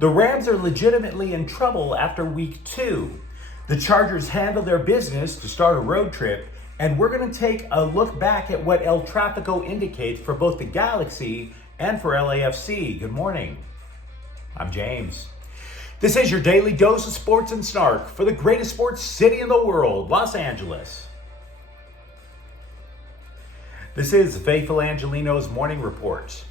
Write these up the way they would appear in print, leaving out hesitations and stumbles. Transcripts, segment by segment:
The Rams are legitimately in trouble after week 2. The Chargers handle their business to start a road trip, and we're going to take a look back at what El Trafico indicates for both the Galaxy and for LAFC. Good morning. I'm James. This is your daily dose of sports and snark for the greatest sports city in the world, Los Angeles. This is the faithful Angelenos morning report.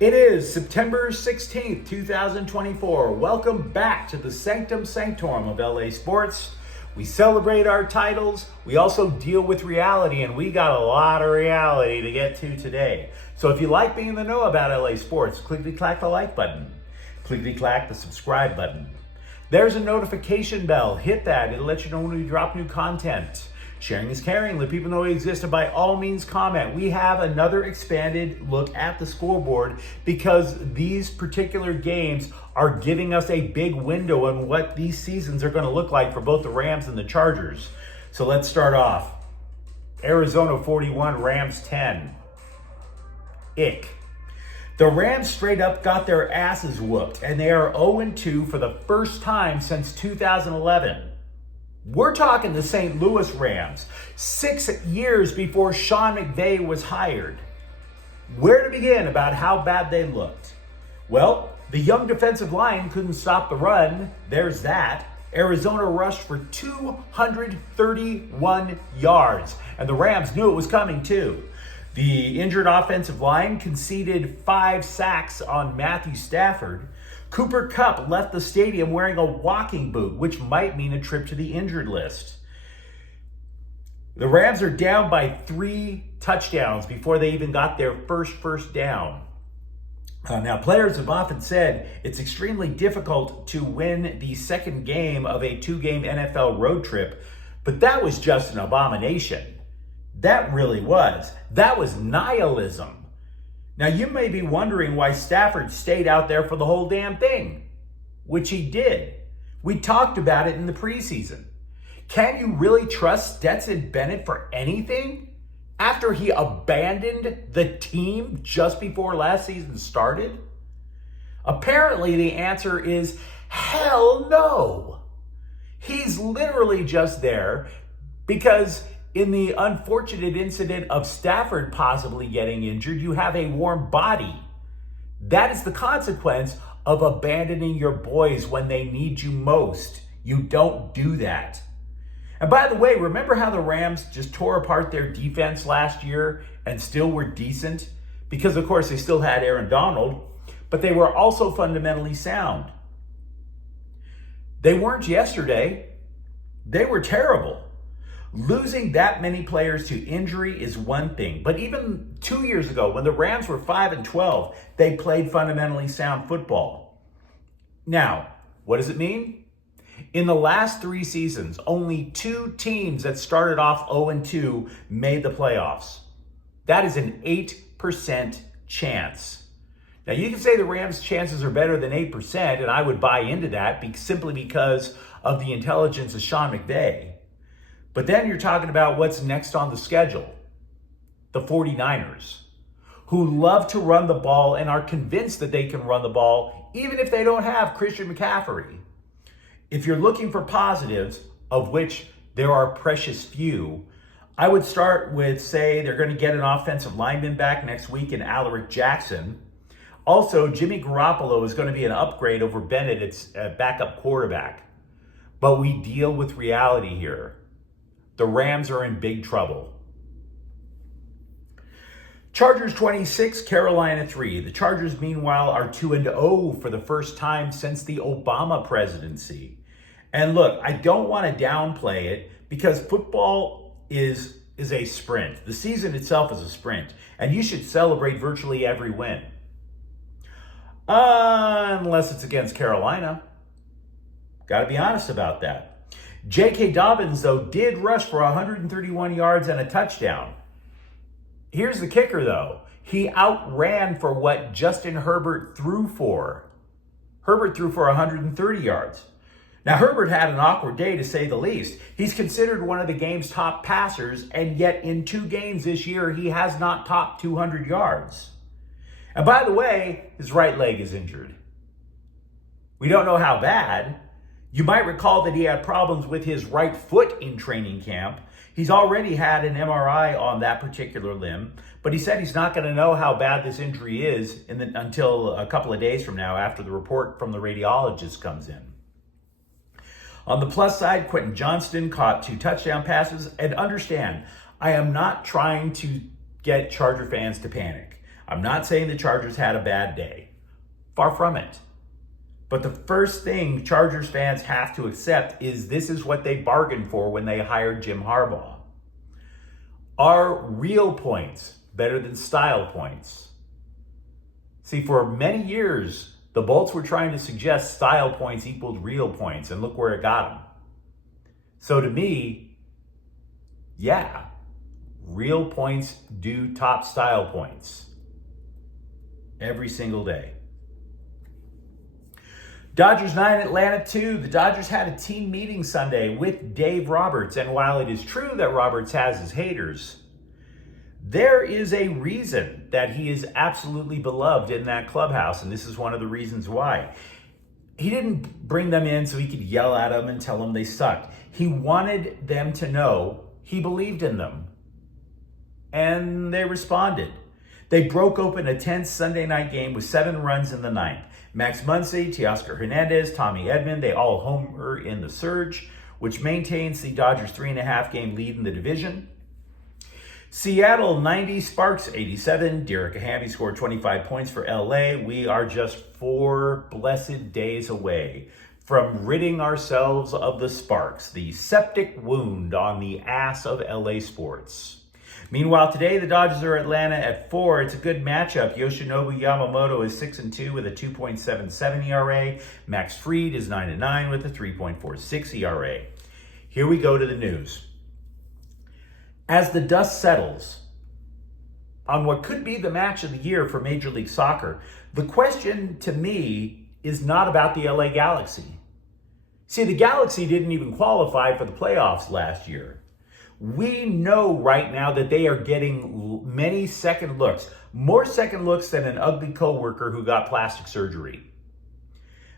It is September 16th, 2024. Welcome back to the Sanctum Sanctorum of LA Sports. We celebrate our titles. We also deal with reality, and we got a lot of reality to get to today. So if you like being in the know about LA Sports, clickety-clack the like button. Clickety-clack the subscribe button. There's a notification bell. Hit that. It'll let you know when we drop new content. Sharing is caring. Let people know we exist, and by all means comment. We have another expanded look at the scoreboard because these particular games are giving us a big window on what these seasons are going to look like for both the Rams and the Chargers. So let's start off. Arizona 41, Rams 10. Ick. The Rams straight up got their asses whooped, and they are 0-2 for the first time since 2011. We're talking the St. Louis Rams, 6 years before Sean McVay was hired. Where to begin about how bad they looked? Well, the young defensive line couldn't stop the run. There's that. Arizona rushed for 231 yards, and the Rams knew it was coming too. The injured offensive line conceded 5 sacks on Matthew Stafford. Cooper Kupp left the stadium wearing a walking boot, which might mean a trip to the injured list. The Rams are down by 3 touchdowns before they even got their first down. Now, players have often said it's extremely difficult to win the second game of a 2-game NFL road trip, but that was just an abomination. That really was. That was nihilism. Now, you may be wondering why Stafford stayed out there for the whole damn thing, which he did. We talked about it in the preseason. Can you really trust Stetson Bennett for anything after he abandoned the team just before last season started? Apparently, the answer is hell no. He's literally just there because in the unfortunate incident of Stafford possibly getting injured, you have a warm body. That is the consequence of abandoning your boys when they need you most. You don't do that. And by the way, remember how the Rams just tore apart their defense last year and still were decent? Because, of course, they still had Aaron Donald, but they were also fundamentally sound. They weren't yesterday. They were terrible. Losing that many players to injury is one thing, but even 2 years ago, when the Rams were 5-12, they played fundamentally sound football. Now, what does it mean? In the last 3 seasons, only 2 teams that started off 0-2 made the playoffs. That is an 8% chance. Now, you can say the Rams' chances are better than 8%, and I would buy into that simply because of the intelligence of Sean McVay. But then you're talking about what's next on the schedule. The 49ers, who love to run the ball and are convinced that they can run the ball even if they don't have Christian McCaffrey. If you're looking for positives, of which there are precious few, I would start with, say, they're going to get an offensive lineman back next week in Alaric Jackson. Also, Jimmy Garoppolo is going to be an upgrade over Bennett, its backup quarterback. But we deal with reality here. The Rams are in big trouble. Chargers 26, Carolina 3. The Chargers, meanwhile, are 2-0 for the first time since the Obama presidency. And look, I don't want to downplay it because football is a sprint. The season itself is a sprint, and you should celebrate virtually every win. Unless it's against Carolina. Got to be honest about that. J.K. Dobbins, though, did rush for 131 yards and a touchdown. Here's the kicker, though. He outran for what Justin Herbert threw for. Herbert threw for 130 yards. Now, Herbert had an awkward day, to say the least. He's considered one of the game's top passers, and yet in 2 games this year, he has not topped 200 yards. And by the way, his right leg is injured. We don't know how bad. You might recall that he had problems with his right foot in training camp. He's already had an MRI on that particular limb, but he said he's not going to know how bad this injury is until a couple of days from now after the report from the radiologist comes in. On the plus side, Quentin Johnston caught 2 touchdown passes. And understand, I am not trying to get Charger fans to panic. I'm not saying the Chargers had a bad day. Far from it. But the first thing Chargers fans have to accept is this is what they bargained for when they hired Jim Harbaugh. Are real points better than style points? See, for many years, the Bolts were trying to suggest style points equaled real points, and look where it got them. So to me, yeah, real points do top style points every single day. Dodgers 9, Atlanta 2. The Dodgers had a team meeting Sunday with Dave Roberts. And while it is true that Roberts has his haters, there is a reason that he is absolutely beloved in that clubhouse. And this is one of the reasons why. He didn't bring them in so he could yell at them and tell them they sucked. He wanted them to know he believed in them. And they responded. They broke open a tense Sunday night game with 7 runs in the ninth. Max Muncy, Teoscar Hernandez, Tommy Edman, they all homer in the surge, which maintains the Dodgers' 3.5 game lead in the division. Seattle 90, Sparks 87. Derek Hamby scored 25 points for LA. We are just 4 blessed days away from ridding ourselves of the Sparks, the septic wound on the ass of LA sports. Meanwhile, today the Dodgers are Atlanta at 4. It's a good matchup. Yoshinobu Yamamoto is 6-2 with a 2.77 ERA. Max Fried is 9-9 with a 3.46 ERA. Here we go to the news. As the dust settles on what could be the match of the year for Major League Soccer, the question to me is not about the LA Galaxy. See, the Galaxy didn't even qualify for the playoffs last year. We know right now that they are getting many second looks, more second looks than an ugly coworker who got plastic surgery.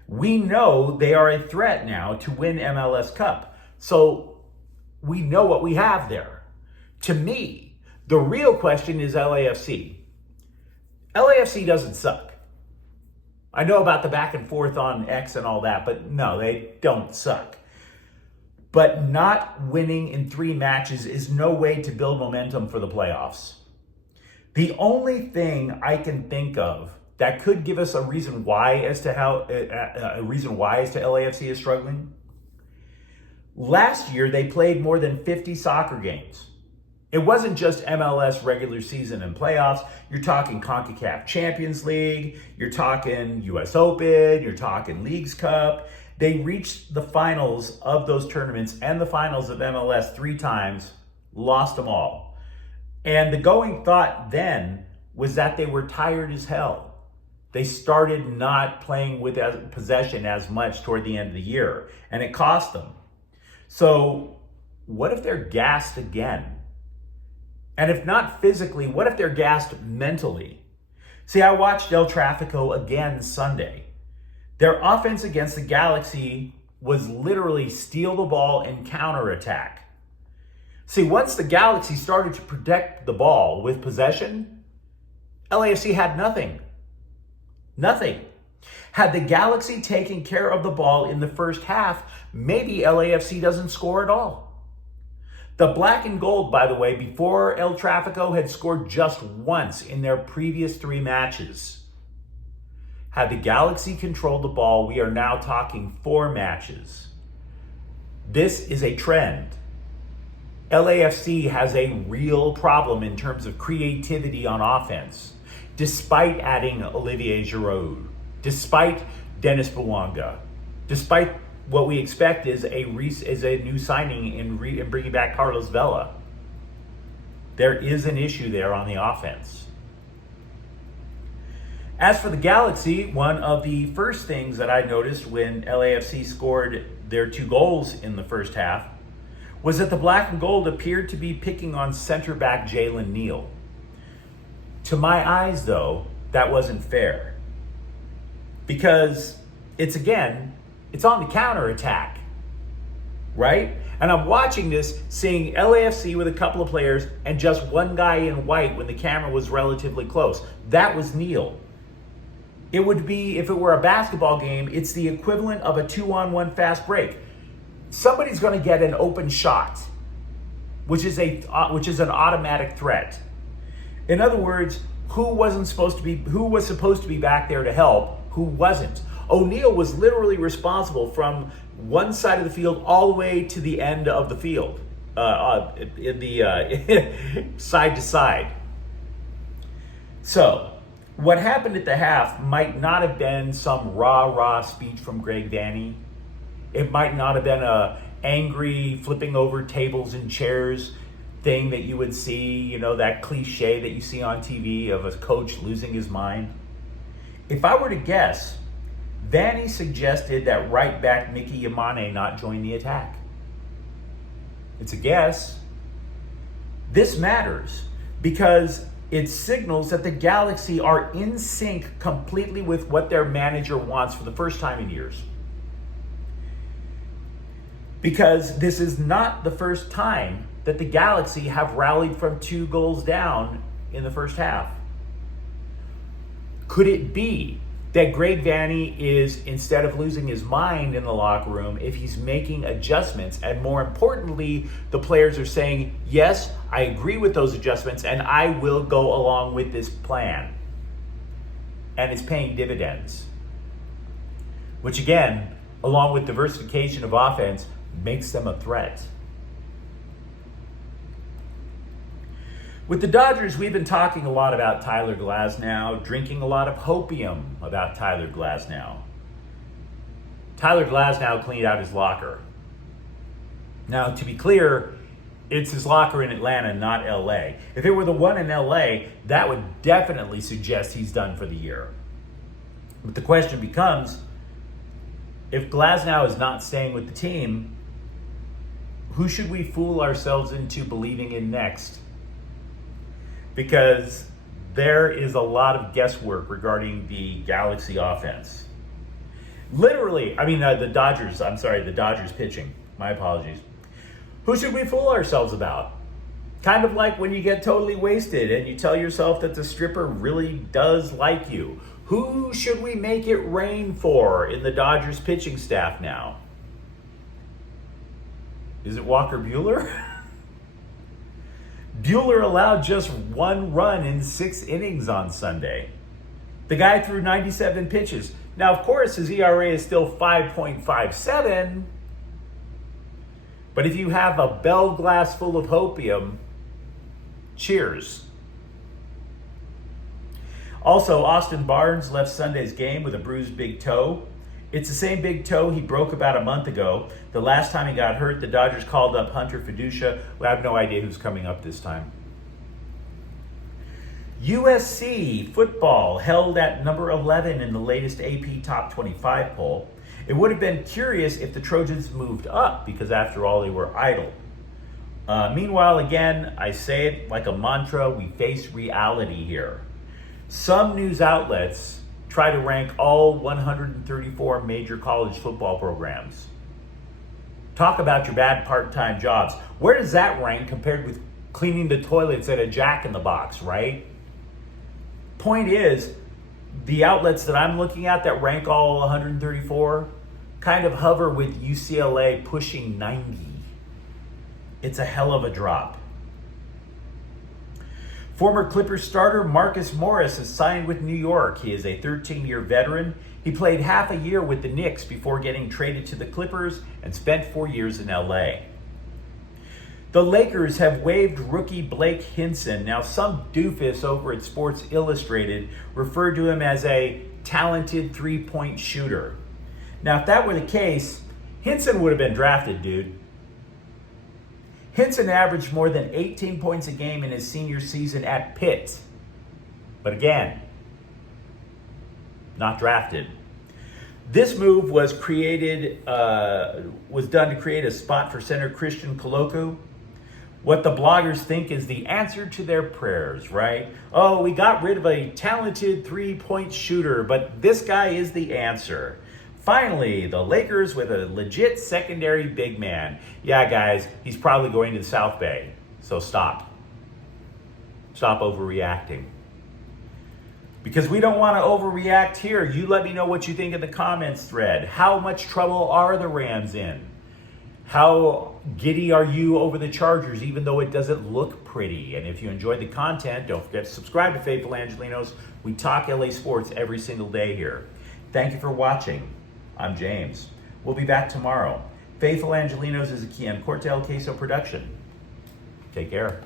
We know they are a threat now to win MLS Cup. So we know what we have there. To me, the real question is LAFC. LAFC doesn't suck. I know about the back and forth on X and all that, but no, they don't suck. But not winning in 3 matches is no way to build momentum for the playoffs. The only thing I can think of that could give us a reason why as to LAFC is struggling. Last year, they played more than 50 soccer games. It wasn't just MLS regular season and playoffs. You're talking CONCACAF Champions League. You're talking US Open. You're talking Leagues Cup. They reached the finals of those tournaments and the finals of MLS 3 times, lost them all. And the going thought then was that they were tired as hell. They started not playing with possession as much toward the end of the year, and it cost them. So what if they're gassed again? And if not physically, what if they're gassed mentally? See, I watched El Trafico again Sunday. Their offense against the Galaxy was literally steal the ball and counterattack. See, once the Galaxy started to protect the ball with possession, LAFC had nothing. Nothing. Had the Galaxy taken care of the ball in the first half, maybe LAFC doesn't score at all. The black and gold, by the way, before El Trafico had scored just once in their previous 3 matches. Had the Galaxy controlled the ball, we are now talking 4 matches. This is a trend. LAFC has a real problem in terms of creativity on offense, despite adding Olivier Giroud, despite Dennis Bouanga, despite what we expect is a new signing in bringing back Carlos Vela. There is an issue there on the offense. As for the Galaxy, one of the first things that I noticed when LAFC scored their 2 goals in the first half was that the black and gold appeared to be picking on center back Jalen Neal. To my eyes, though, that wasn't fair. Because it's on the counterattack, right? And I'm watching this, seeing LAFC with a couple of players and just one guy in white when the camera was relatively close. That was Neil. It would be, if it were a basketball game, it's the equivalent of a 2-on-1 fast break. Somebody's going to get an open shot, which is an automatic threat. In other words, who was supposed to be back there to help? Who wasn't? O'Neal was literally responsible from one side of the field all the way to the end of the field, in the side to side. So, what happened at the half might not have been some rah-rah speech from Greg Vanney. It might not have been a angry flipping over tables and chairs thing that you would see, that cliche that you see on TV of a coach losing his mind. If I were to guess, Vanney suggested that right back Mickey Yamane not join the attack. It's a guess. This matters because it signals that the Galaxy are in sync completely with what their manager wants for the first time in years. Because this is not the first time that the Galaxy have rallied from 2 goals down in the first half. Could it be that Greg Vanney is, instead of losing his mind in the locker room, if he's making adjustments, and more importantly, the players are saying, yes, I agree with those adjustments, and I will go along with this plan. And it's paying dividends. Which again, along with diversification of offense, makes them a threat. With the Dodgers, we've been talking a lot about Tyler Glasnow, drinking a lot of hopium about Tyler Glasnow. Tyler Glasnow cleaned out his locker. Now, to be clear, it's his locker in Atlanta, not LA. If it were the one in LA, that would definitely suggest he's done for the year. But the question becomes, if Glasnow is not staying with the team, who should we fool ourselves into believing in next? Because there is a lot of guesswork regarding the Galaxy offense. Literally, the Dodgers pitching. My apologies. Who should we fool ourselves about? Kind of like when you get totally wasted and you tell yourself that the stripper really does like you. Who should we make it rain for in the Dodgers pitching staff now? Is it Walker Buehler? Buehler allowed just 1 run in 6 innings on Sunday. The guy threw 97 pitches. Now, of course, his ERA is still 5.57. But if you have a bell glass full of hopium, cheers. Also, Austin Barnes left Sunday's game with a bruised big toe. It's the same big toe he broke about a month ago. The last time he got hurt, the Dodgers called up Hunter Fiducia. I have no idea who's coming up this time. USC football held at number 11 in the latest AP Top 25 poll. It would have been curious if the Trojans moved up because, after all, they were idle. Meanwhile, again, I say it like a mantra, we face reality here. Some news outlets try to rank all 134 major college football programs. Talk about your bad part-time jobs. Where does that rank compared with cleaning the toilets at a Jack in the Box, right? Point is, the outlets that I'm looking at that rank all 134 kind of hover with UCLA pushing 90. It's a hell of a drop. Former Clippers starter Marcus Morris has signed with New York. He is a 13-year veteran. He played half a year with the Knicks before getting traded to the Clippers and spent 4 years in LA. The Lakers have waived rookie Blake Hinson. Now, some doofus over at Sports Illustrated referred to him as a talented three-point shooter. Now, if that were the case, Hinson would have been drafted, dude. Hinson averaged more than 18 points a game in his senior season at Pitt. But again, not drafted. This move was done to create a spot for center Christian Coloco. What the bloggers think is the answer to their prayers, right? Oh, we got rid of a talented three-point shooter, but this guy is the answer. Finally, the Lakers with a legit secondary big man. Yeah, guys, he's probably going to the South Bay. So stop. Stop overreacting. Because we don't want to overreact here. You let me know what you think in the comments thread. How much trouble are the Rams in? How giddy are you over the Chargers, even though it doesn't look pretty? And if you enjoyed the content, don't forget to subscribe to Faithful Angelenos. We talk LA sports every single day here. Thank you for watching. I'm James. We'll be back tomorrow. Faithful Angelenos is a Kian Cortel Queso production. Take care.